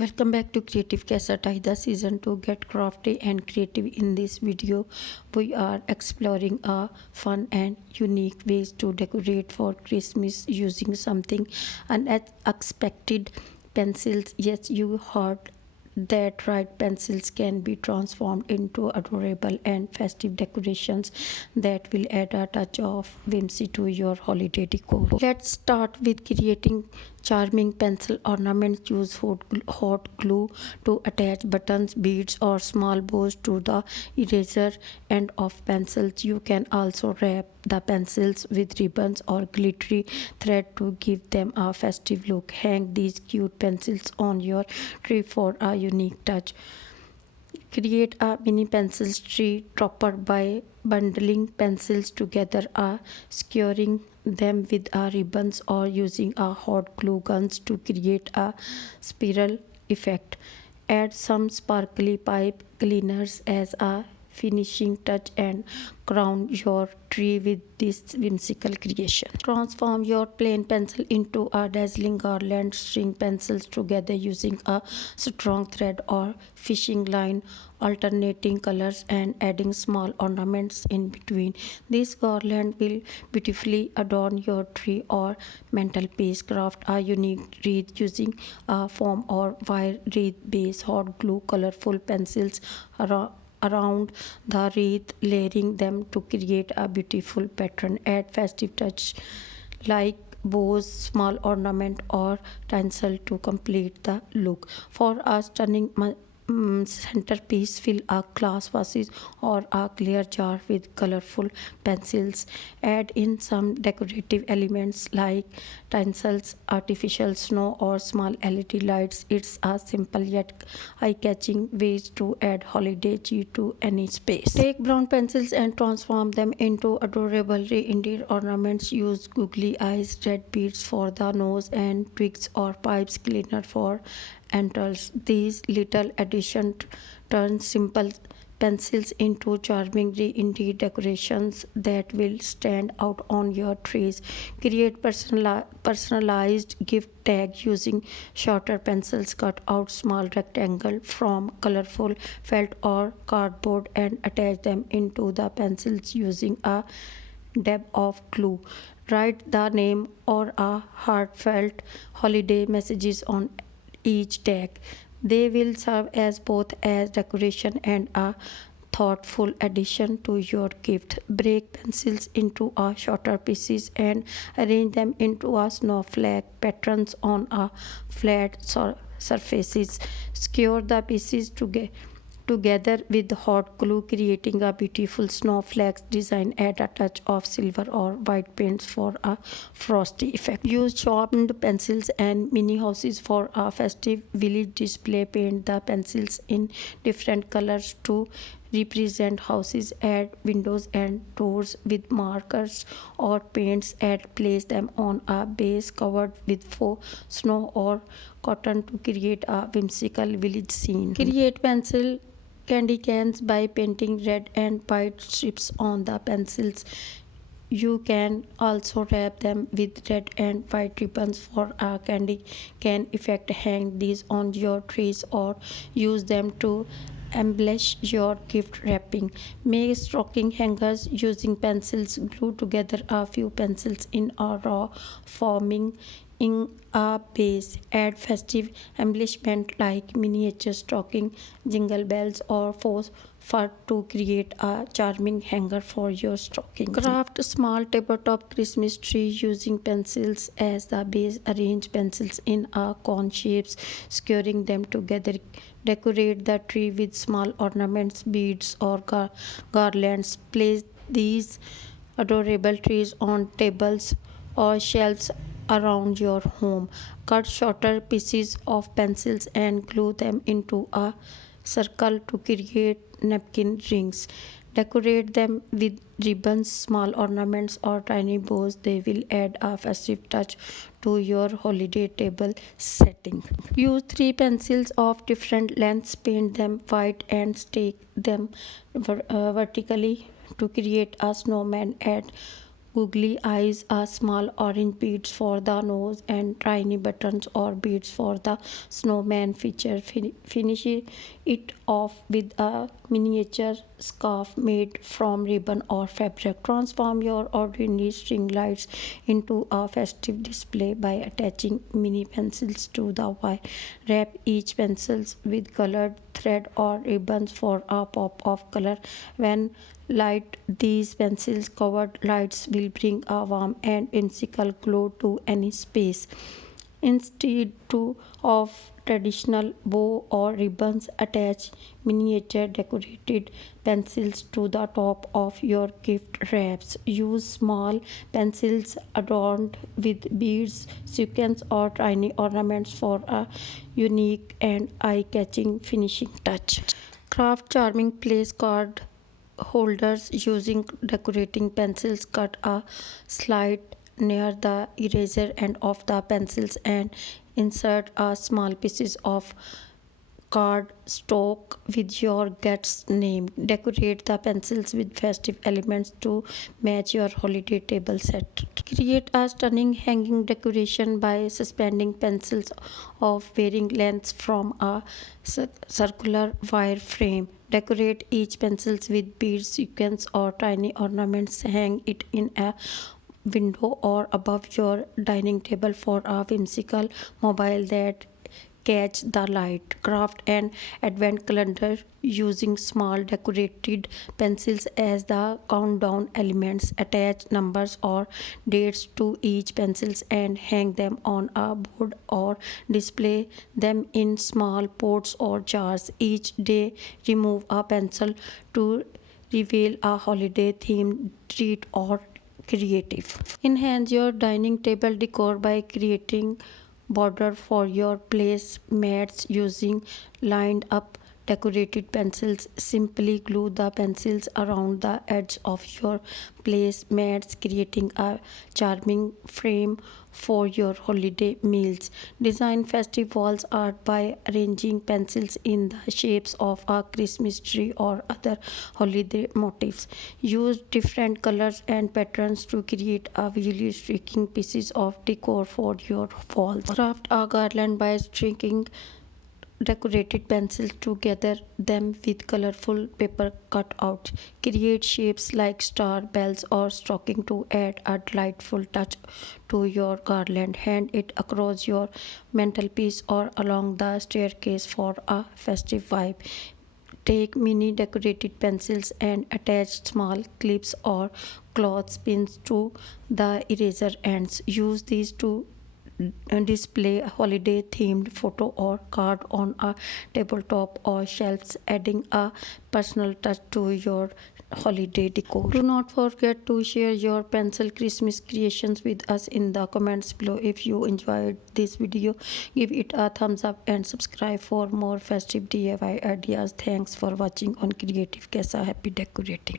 Welcome back to Creative Casatai, the season 2. Get crafty and creative. In this video, we are exploring a fun and unique ways to decorate for Christmas using something unexpected pencils. Yes, you heard that right, pencils can be transformed into adorable and festive decorations that will add a touch of whimsy to your holiday decor. Let's start with creating charming pencil ornaments. Use hot glue to attach buttons, beads, or small bows to the eraser end of pencils. You can also wrap the pencils with ribbons or glittery thread to give them a festive look. Hang these cute pencils on your tree for a unique touch. Create a mini pencil tree topper by bundling pencils together, securing them with ribbons, or using a hot glue guns to create a spiral effect. Add some sparkly pipe cleaners as a finishing touch and crown your tree with this whimsical creation. Transform your plain pencil into a dazzling garland. String pencils together using a strong thread or fishing line, alternating colors and adding small ornaments in between. This garland will beautifully adorn your tree or mantelpiece. Craft a unique wreath using a foam or wire wreath base. Hot glue colorful pencils around the wreath, layering them to create a beautiful pattern. Add festive touch like bows, small ornament, or tinsel to complete the look. For a stunning centerpiece, fill a glass vase or a clear jar with colorful pencils. Add in some decorative elements like tinsels, artificial snow, or small LED lights. It's a simple yet eye-catching ways to add holiday cheer to any space. Take brown pencils and transform them into adorable reindeer ornaments. Use googly eyes, red beads for the nose, and twigs or pipes cleaner for antlers. These little additions turn simple pencils into charming reindeer decorations that will stand out on your trees. Create personalized gift tag using shorter pencils. Cut out small rectangle from colorful felt or cardboard and attach them into the pencils using a dab of glue. Write the name or a heartfelt holiday messages on each tag. They will serve as both as decoration and a thoughtful addition to your gift. Break pencils into a shorter pieces and arrange them into a snowflake patterns on a flat surfaces. Secure the pieces together with hot glue, creating a beautiful snowflakes design. Add a touch of silver or white paints for a frosty effect. Use sharpened pencils and mini houses for a festive village display. Paint the pencils in different colors to represent houses. Add windows and doors with markers or paints. Place them on a base covered with faux snow or cotton to create a whimsical village scene. Create pencil candy cans by painting red and white strips on the pencils. You can also wrap them with red and white ribbons for a candy can effect. Hang these on your trees or use them to embellish your gift wrapping. Make stocking hangers using pencils. Glue together a few pencils in a row, forming in a base. Add festive embellishment like miniature stocking, jingle bells, or faux fur to create a charming hanger for your stocking. Craft a small tabletop Christmas tree using pencils as the base. Arrange pencils in a cone shapes, securing them together. Decorate the tree with small ornaments, beads, or garlands. Place these adorable trees on tables or shelves around your home. Cut shorter pieces of pencils and glue them into a circle to create napkin rings. Decorate them with ribbons, small ornaments, or tiny bows. They will add a festive touch to your holiday table setting. Use three pencils of different lengths, paint them white, and stick them vertically to create a snowman. Add googly eyes, small orange beads for the nose, and tiny buttons or beads for the snowman feature. Finish it off with a miniature scarf made from ribbon or fabric. Transform your ordinary string lights into a festive display by attaching mini pencils to the wire. Wrap each pencil with colored thread or ribbons for a pop of color. When light, these pencils covered lights will bring a warm and whimsical glow to any space. Instead of traditional bow or ribbons, attach miniature decorated pencils to the top of your gift wraps. Use small pencils adorned with beads, sequins, or tiny ornaments for a unique and eye-catching finishing touch. Craft charming place card holders using decorating pencils. Cut a slit near the eraser end of the pencils and insert a small pieces of cardstock with your guest's name. Decorate the pencils with festive elements to match your holiday table set. Create a stunning hanging decoration by suspending pencils of varying lengths from a circular wire frame. Decorate each pencil with beads, sequins, or tiny ornaments. Hang it in a window or above your dining table for a whimsical mobile that catch the light. Craft an advent calendar using small decorated pencils as the countdown elements. Attach numbers or dates to each pencils and hang them on a board or display them in small pots or jars. Each day remove a pencil to reveal a holiday themed treat or creative. Enhance your dining table decor by creating border for your place mats using lined up decorated pencils. Simply glue the pencils around the edge of your place mats, creating a charming frame for your holiday meals. Design festive walls art by arranging pencils in the shapes of a Christmas tree or other holiday motifs. Use different colors and patterns to create a visually striking pieces of decor for your walls. Craft a garland by stringing decorated pencils to gather them with colorful paper cutouts. Create shapes like star, bells, or stocking to add a delightful touch to your garland. Hang it across your mantelpiece or along the staircase for a festive vibe. Take mini decorated pencils and attach small clips or clothespins to the eraser ends. Use these to display a holiday themed photo or card on a tabletop or shelves, adding a personal touch to your holiday decor. Do not forget to share your pencil Christmas creations with us in the comments below. If you enjoyed this video, give it a thumbs up and subscribe for more festive DIY ideas. Thanks for watching on Creative Kesa. Happy decorating.